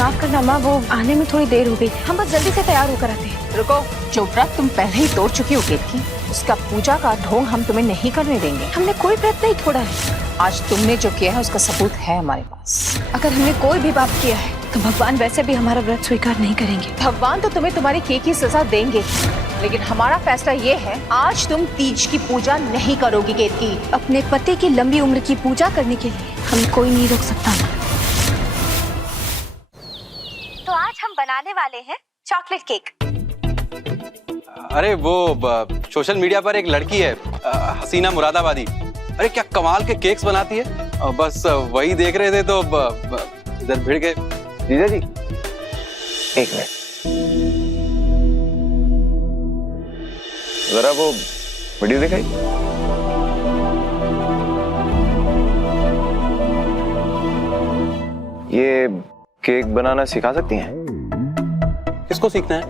माफ करना माँ, वो आने में थोड़ी देर हो गई, हम बस जल्दी से तैयार होकर आते हैं। रुको चोपड़ा, तुम पहले ही तोड़ चुकी हो केक की, उसका पूजा का ढोंग हम तुम्हें नहीं करने देंगे। हमने कोई व्रत नहीं तोड़ा है। आज तुमने जो किया है उसका सबूत है हमारे पास। अगर हमने कोई भी पाप किया है तो भगवान वैसे भी हमारा व्रत स्वीकार नहीं करेंगे। भगवान तो तुम्हें तुम्हारी केक की सजा देंगे, लेकिन हमारा फैसला ये है, आज तुम तीज की पूजा नहीं करोगी केक की। अपने पति की लंबी उम्र की पूजा करने के लिए हम कोई नहीं रोक सकता। तो आज हम बनाने वाले हैं चॉकलेट केक। अरे वो सोशल मीडिया पर एक लड़की है हसीना मुरादाबादी, अरे क्या कमाल के केक्स बनाती है। बस वही देख रहे थे तो इधर भिड़ गए। जीजा जी एक मिनट, जरा वो वीडियो दिखाई। ये केक बनाना सिखा सकती हैं? किसको सीखना है?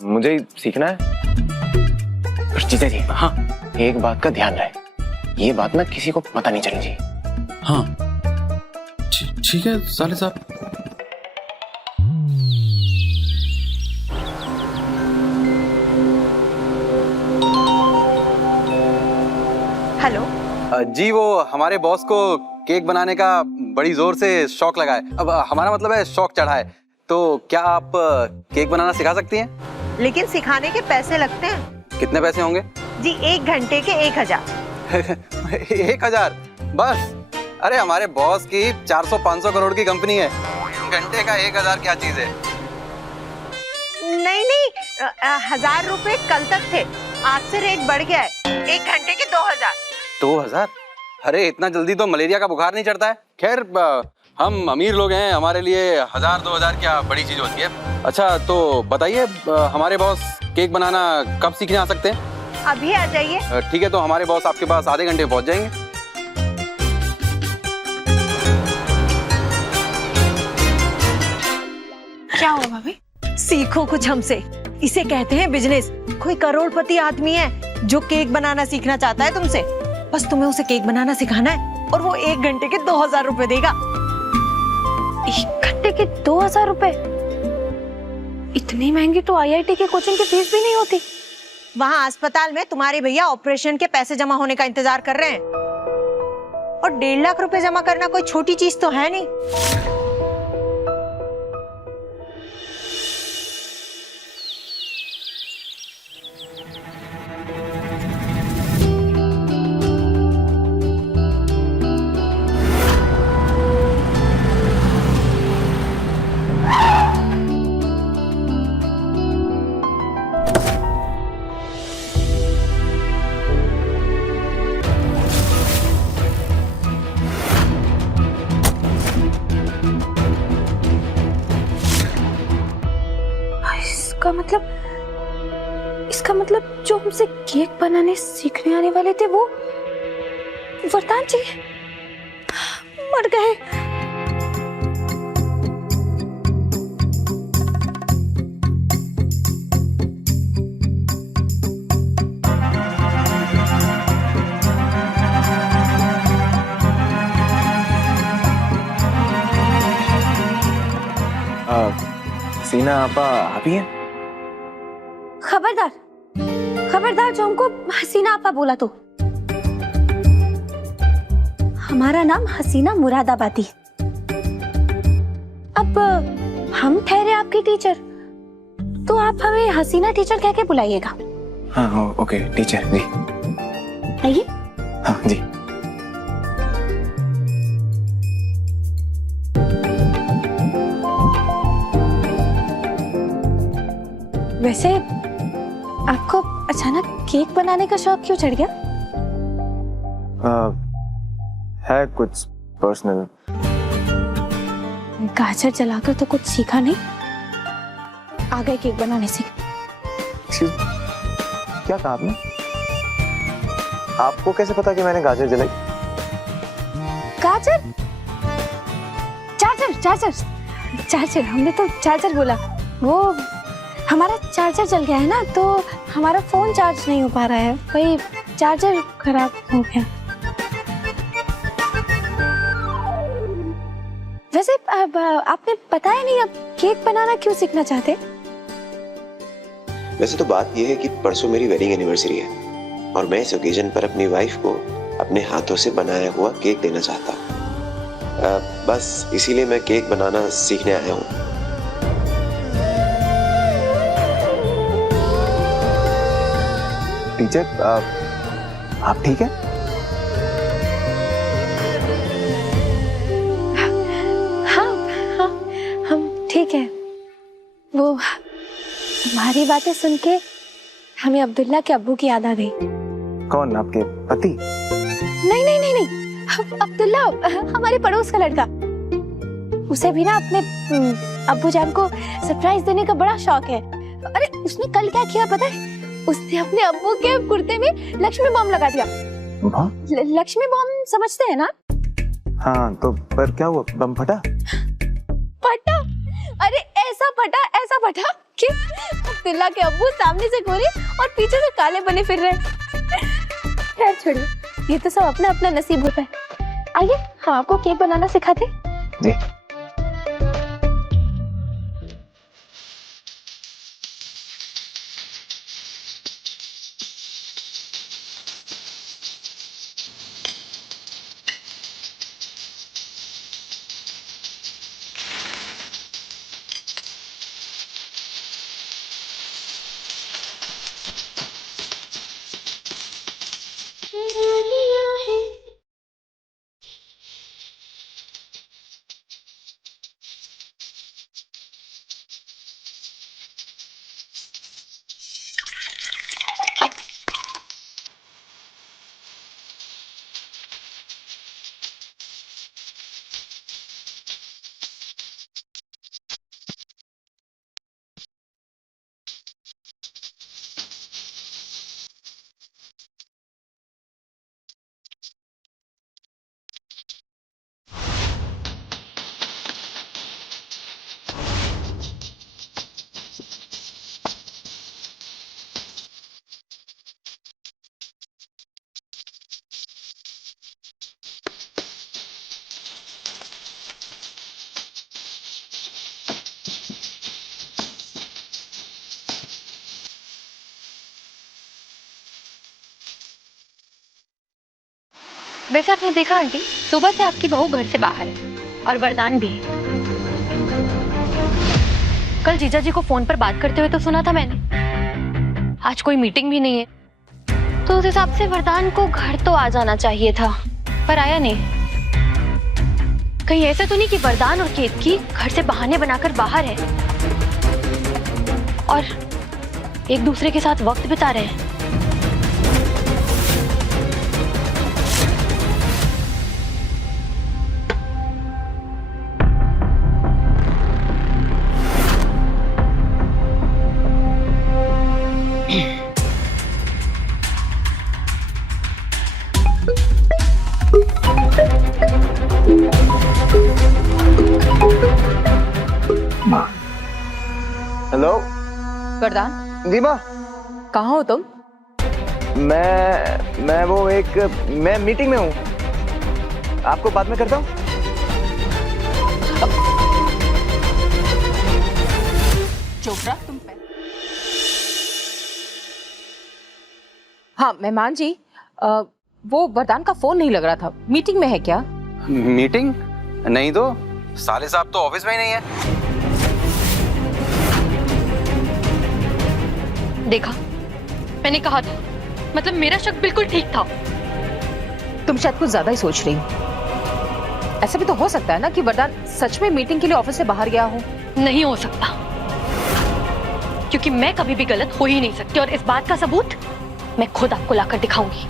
मुझे ही सीखना है। पर जीजा जी, हाँ, एक बात का ध्यान रहे, ये बात ना किसी को पता नहीं चलनी चाहिए। हाँ ठीक है साले साहब। हेलो जी, वो हमारे बॉस को केक बनाने का बड़ी जोर से शौक लगा है। अब हमारा मतलब है शौक चढ़ा है, तो क्या आप केक बनाना सिखा सकती हैं? लेकिन सिखाने के पैसे लगते हैं। कितने पैसे होंगे? जी 1 घंटे के 1000। 1000 बस? अरे हमारे बॉस की 400-500 करोड़ की कंपनी है, घंटे का 1000 क्या चीज है? नहीं 1000 रुपए कल तक थे, आज से रेट बढ़ गया है, 1 घंटे के 2000। 2000? अरे इतना जल्दी तो मलेरिया का बुखार नहीं चढ़ता है। खैर हम अमीर लोग हैं, हमारे लिए 1000-2000 क्या बड़ी चीज होती है। अच्छा तो बताइए, हमारे बॉस केक बनाना कब सीखने आ सकते हैं? अभी आ जाइए। ठीक है, तो हमारे बॉस आपके पास आधे घंटे में पहुंच जाएंगे। क्या हुआ भाभी? सीखो कुछ हमसे, इसे कहते हैं बिजनेस। कोई करोड़पति आदमी है जो केक बनाना सीखना चाहता है तुमसे। बस तुम्हें उसे केक बनाना सिखाना है और वो 1 घंटे के 2000 रुपए देगा। 1 घंटे के 2000 रुपए? इतनी महंगी तो IIT के कोचिंग की फीस भी नहीं होती। वहाँ अस्पताल में तुम्हारे भैया ऑपरेशन के पैसे जमा होने का इंतजार कर रहे हैं, और 1.5 लाख रुपए जमा करना कोई छोटी चीज तो है नहीं। इसका मतलब जो हमसे केक बनाने सीखने आने वाले थे वो वरदान जी मर गए। सीना आपा अभी है? खबरदार जो हमको हसीना आपा बोला तो। हमारा नाम हसीना मुरादाबादी। अब हम ठहरे आपकी टीचर, तो आप हमें हसीना टीचर कह के बुलाइएगा। हाँ ओके टीचर जी। आइए। हाँ जी। वैसे आपको अचानक केक बनाने का शौक क्यों चढ़ गया? है कुछ पर्सनल। गाजर जलाकर तो कुछ सीखा नहीं, आ गए केक बनाने सीख। क्या कहा आपने? आपको कैसे पता कि मैंने गाजर जलाई? गाजर? चार्जर हमने तो चार्जर बोला। वो हमारा चार्जर जल गया है ना, तो हमारा फोन चार्ज नहीं हो पा रहा है, वही चार्जर खराब हो गया। अब आपने बताया नहीं, अब केक बनाना क्यों सीखना चाहते? वैसे तो बात यह है कि परसों मेरी वेडिंग एनिवर्सरी है और मैं इस ओकेजन पर अपनी वाइफ को अपने हाथों से बनाया हुआ केक देना चाहता हूँ। बस इसीलिए मैं केक बनाना सीखने आया हूँ। टीचर आप ठीक है? हाँ हाँ, हम ठीक है। वो तुम्हारी बातें सुन के हमें अब्दुल्ला के अब्बू की याद आ गई। कौन, आपके पति? नहीं नहीं नहीं नहीं, अब्दुल्ला हमारे पड़ोस का लड़का। उसे भी ना अपने अब्बू जान को सरप्राइज देने का बड़ा शौक है। अरे उसने कल क्या किया पता है? उसने अपने अब्बू के कुर्ते में लक्ष्मी बॉम्ब लगा दिया। लक्ष्मी बॉम्ब समझते हैं ना? हाँ, तो पर क्या हुआ, बम फटा? फटा? अरे ऐसा फटा कि अब्दुल्ला के अब्बू सामने से गोरे और पीछे से काले बने फिर रहे। खैर छोड़िए, ये तो सब अपना अपना नसीब होता है। आइए हम आपको केक बनाना सिखाते। जी। वैसे आपने देखा आंटी, सुबह से आपकी बहू घर से बाहर है और वरदान भी। कल जीजा जी को फोन पर बात करते हुए तो सुना था मैंने। आज कोई मीटिंग भी नहीं है, तो उस हिसाब से वरदान को घर तो आ जाना चाहिए था, पर आया नहीं। कहीं ऐसा तो नहीं कि वरदान और केतकी घर से बहाने बनाकर बाहर है और एक दूसरे के साथ वक्त बिता रहे हैं। हेलो वरदान, जी माँ। कहाँ हो तुम? मैं मीटिंग में हूँ, आपको बाद में करता हूँ। चोपड़ा तुम पे। हाँ मेहमान जी, वो वरदान का फोन नहीं लग रहा था, मीटिंग में है क्या? मीटिंग नहीं तो साले साहब तो ऑफिस में ही नहीं है। देखा, मैंने कहा था, मतलब मेरा शक बिल्कुल ठीक था। तुम शायद कुछ ज्यादा ही सोच रही हो। ऐसा भी तो हो सकता है ना कि वरदान सच में मीटिंग के लिए ऑफिस से बाहर गया हो। नहीं हो सकता, क्योंकि मैं कभी भी गलत हो ही नहीं सकती और इस बात का सबूत मैं खुद आपको लाकर दिखाऊंगी।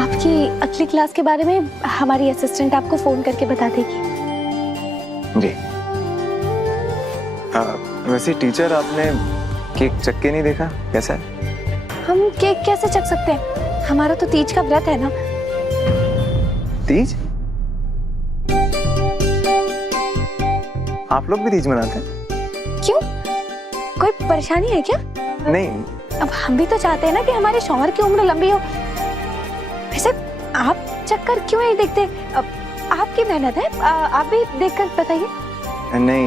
आपकी अगली क्लास के बारे में हमारी असिस्टेंट आपको फोन करके बता देगी। जी। वैसे टीचर, आपने केक चख के नहीं देखा कैसा है? हम केक कैसे चख सकते हैं? हमारा तो तीज का व्रत है ना। तीज? आप लोग भी तीज मनाते हैं? क्यों, कोई परेशानी है क्या? नहीं। अब हम भी तो चाहते हैं ना कि हमारे शौहर की उम्र लंबी हो। वैसे आप चक्कर क्यों नहीं देखते? अब आपकी मेहनत है, आप भी देखकर बताइए। नहीं,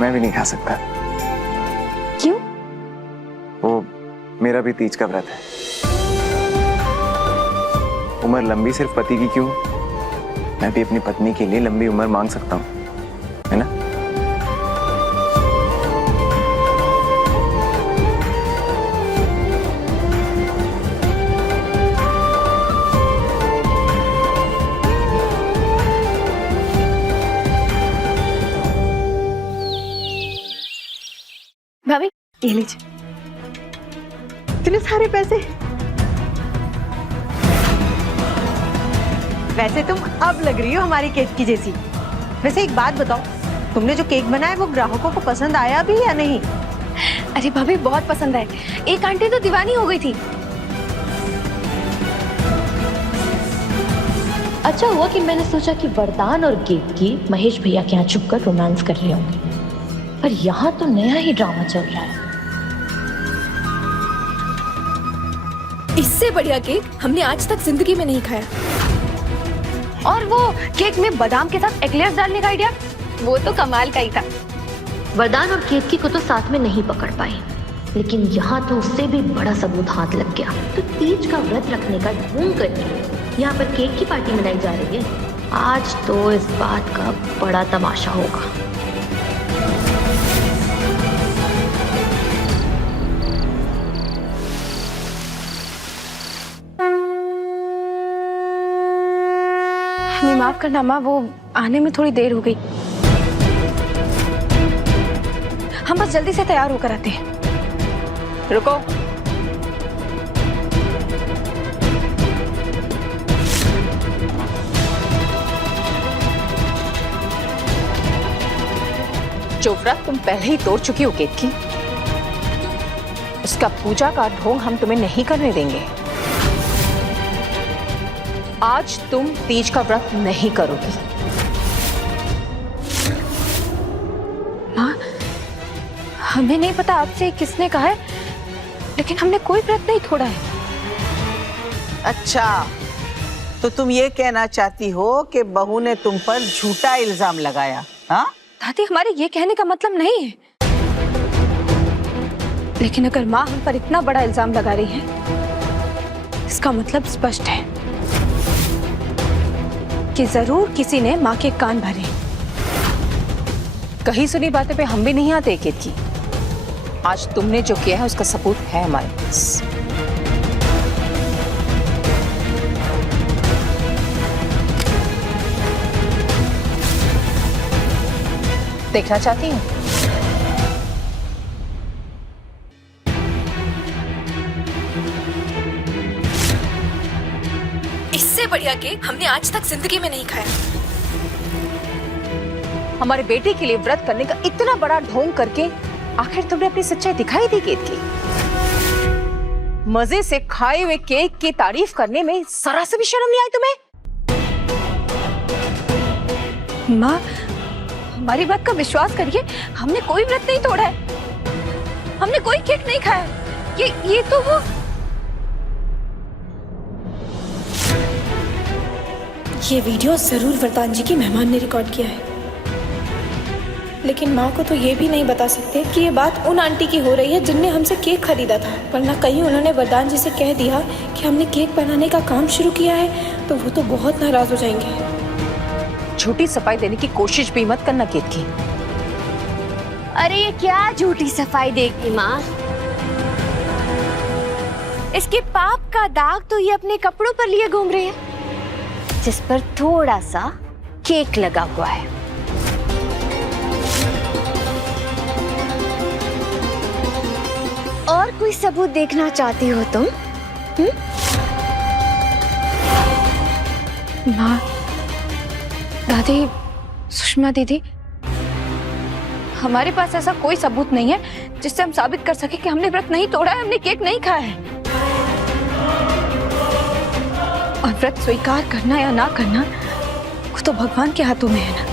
मैं भी नहीं खा सकता। क्यों? वो मेरा भी तीज का व्रत है। उम्र लंबी सिर्फ पति की क्यों, मैं भी अपनी पत्नी के लिए लंबी उम्र मांग सकता हूँ, है ना? भाभी ये लीजिए। इतने सारे पैसे। वैसे तुम अब लग रही हो हमारी केक की जैसी। वैसे एक बात बताओ, तुमने जो केक बनाया वो ग्राहकों को पसंद आया भी या नहीं? अरे भाभी बहुत पसंद है। एक आंटी तो दीवानी हो गई थी। अच्छा हुआ कि मैंने सोचा कि वरदान और केतकी महेश भैया के यहाँ छुपकर रोमांस कर रहे होंगे, पर यहाँ तो नया ही ड्रामा चल रहा है। इससे बढ़िया केक हमने आज तक जिंदगी में नहीं खाया। और वो केक में बादाम के साथ एक्लेयर्स डालने का आइडिया, वो तो कमाल का ही था। वरदान और केतकी को तो साथ में नहीं पकड़ पाए, लेकिन यहाँ तो उससे भी बड़ा सबूत हाथ लग गया। तो तीज का व्रत रखने का ढोंग करके यहाँ पर केक की पार्टी मनाई जा रही है। आज तो इस बात का बड़ा तमाशा होगा। हमें माफ करना माँ, वो आने में थोड़ी देर हो गई। हम बस जल्दी से तैयार होकर आते हैं। रुको। जो व्रत तुम पहले ही तोड़ चुकी हो केतकी, उसका पूजा का ढोंग हम तुम्हें नहीं करने देंगे। आज तुम तीज का व्रत नहीं करोगी। माँ, हमें नहीं पता आपसे किसने कहा है, लेकिन हमने कोई व्रत नहीं तोड़ा है। अच्छा, तो तुम ये कहना चाहती हो कि बहू ने तुम पर झूठा इल्जाम लगाया? हाँ दादी, हमारे ये कहने का मतलब नहीं है, लेकिन अगर माँ हम पर इतना बड़ा इल्जाम लगा रही है, इसका मतलब स्पष्ट है कि जरूर किसी ने माँ के कान भरे। कहीं सुनी बातें पे हम भी नहीं आते केतकी। आज तुमने जो किया है उसका सबूत है हमारे पास। देखना चाहती हूँ? इससे बढ़िया केक हमने आज तक जिंदगी में नहीं खाया। हमारे बेटे के लिए व्रत करने का इतना बड़ा ढोंग करके आखिर तुमने अपनी सच्चाई दिखाई दी केक की। मजे से खाए हुए केक की तारीफ करने में जरा से भी शर्म नहीं आई तुम्हें? माँ, हमारी बात का विश्वास करिए, हमने कोई व्रत नहीं तोड़ा है, हमने कोई केक नहीं खाया। ये तो वो ये वीडियो जरूर वरदान जी की मेहमान ने रिकॉर्ड किया है, लेकिन माँ को तो ये भी नहीं बता सकते कि ये बात उन आंटी की हो रही है जिनने हमसे केक खरीदा था, वरना कहीं उन्होंने वरदान जी से कह दिया कि हमने केक बनाने का काम शुरू किया है तो वो तो बहुत नाराज हो जाएंगे। झूठी सफाई देने की कोशिश भी मत करना केक की। अरे ये क्या झूठी सफाई देगी माँ? इसके पाप का दाग तो ये अपने कपड़ों पर लिए घूम रही है, जिस पर थोड़ा सा केक लगा हुआ है। और कोई सबूत देखना चाहती हो तुम? माँ, दादी, सुषमा दीदी, हमारे पास ऐसा कोई सबूत नहीं है जिससे हम साबित कर सके कि हमने व्रत नहीं तोड़ा है, हमने केक नहीं खाया है। और व्रत स्वीकार करना या ना करना वो तो भगवान के हाथों में है ना।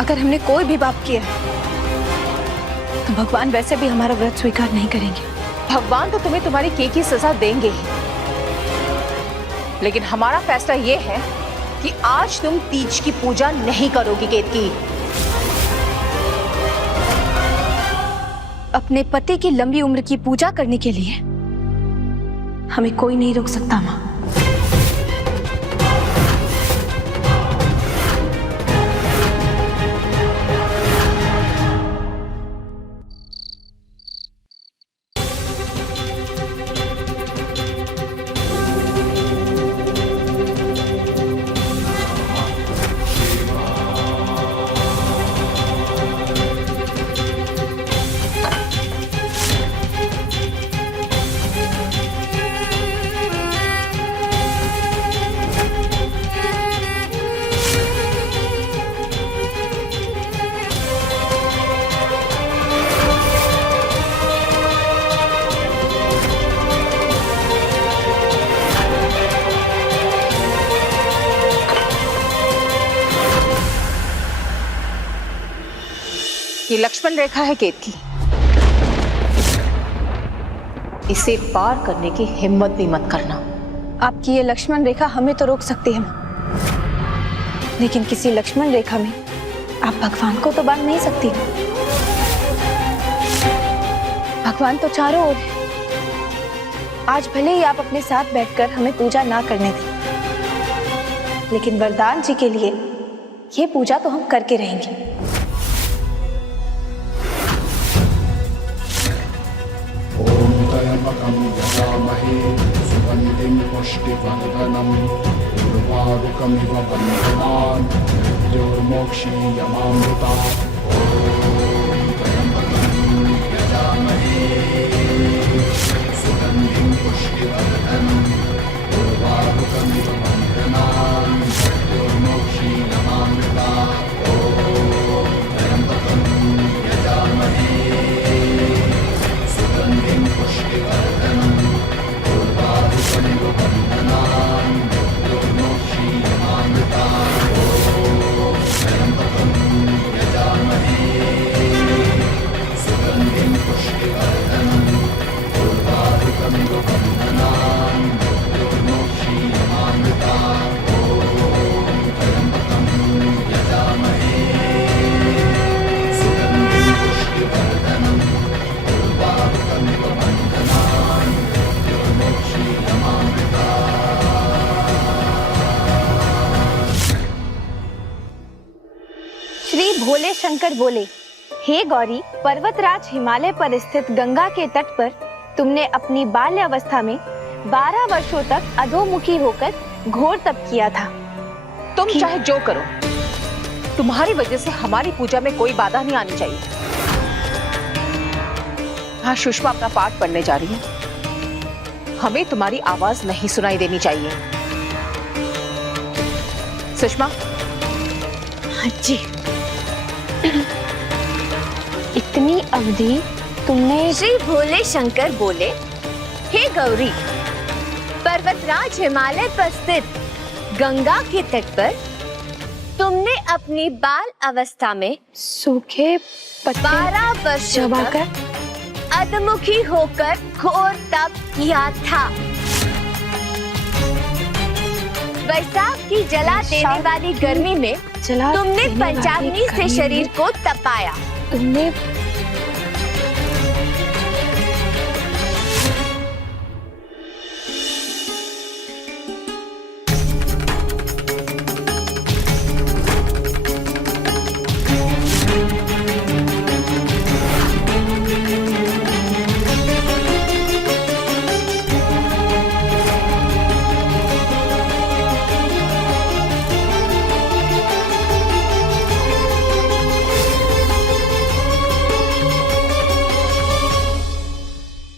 अगर हमने कोई भी पाप किया तो भगवान वैसे भी हमारा व्रत स्वीकार नहीं करेंगे। भगवान तो तुम्हें तुम्हारी केक की सजा देंगे ही, लेकिन हमारा फैसला ये है कि आज तुम तीज की पूजा नहीं करोगी केक की। अपने पति की लंबी उम्र की पूजा करने के लिए हमें कोई नहीं रोक सकता माँ। ये लक्ष्मण रेखा है केक की, इसे पार करने की हिम्मत भी मत करना। आपकी ये लक्ष्मण रेखा हमें तो रोक सकती है माँ, लेकिन किसी लक्ष्मण रेखा में आप भगवान को तो बांध नहीं सकती। भगवान तो चारों ओर है। आज भले ही आप अपने साथ बैठकर हमें पूजा ना करने दें, लेकिन वरदान जी के लिए ये पूजा तो हम करके रहेंगे। त्र्यम्बकं यजामहे सुगन्धिं पुष्टिवर्धनम् उर्वारुकमिव बन्धनान् मृत्योर्मोक्षीयमामृतात्। ॐ त्र्यम्बकं यजामहे सुगन्धिं पुष्टिवर्धनम् उर्वारुकमिव बन्धनान् मृत्योर्मोक्षीयमामृतात्। ॐ त्र्यम्बकं यजामहे सुगन्धिं पुष्टिवर्धनम् उर्वारुकमिव बन्धनान् मृत्योर्मोक्षीयमामृतात्। ॐ त्र्यम्बकं यजामहे सुगन्धिं पुष्टिवर्धनम् उर्वारुकमिव बन्धनान् मृत्योर्मोक्षीयमामृतात्। ॐ त्र्यम्बकं यजामहे सुगन्धिं पुष्टिवर्धनम् उर्वारुकमिव बन्धनान् श्री भोले शंकर बोले, हे गौरी, पर्वतराज हिमालय पर स्थित गंगा के तट पर तुमने अपनी बाल्यावस्था में 12 वर्षों तक अधोमुखी होकर घोर तप किया था। तुम चाहे जो करो, तुम्हारी वजह से हमारी पूजा में कोई बाधा नहीं आनी चाहिए। हाँ, सुषमा अपना पाठ पढ़ने जा रही है, हमें तुम्हारी आवाज नहीं सुनाई देनी चाहिए। सुषमा, हाँ जी। इतनी अवधि तुमने। श्री भोले शंकर बोले, हे गौरी, पर्वतराज हिमालय पर स्थित गंगा के तट पर तुमने अपनी बाल अवस्था में सूखे पत्ते 12 वर्ष चबाकर अधमुखी होकर घोर तप किया था। बरसात की जला देने वाली गर्मी में तुमने पंचाग्नि से शरीर को तपाया। तुमने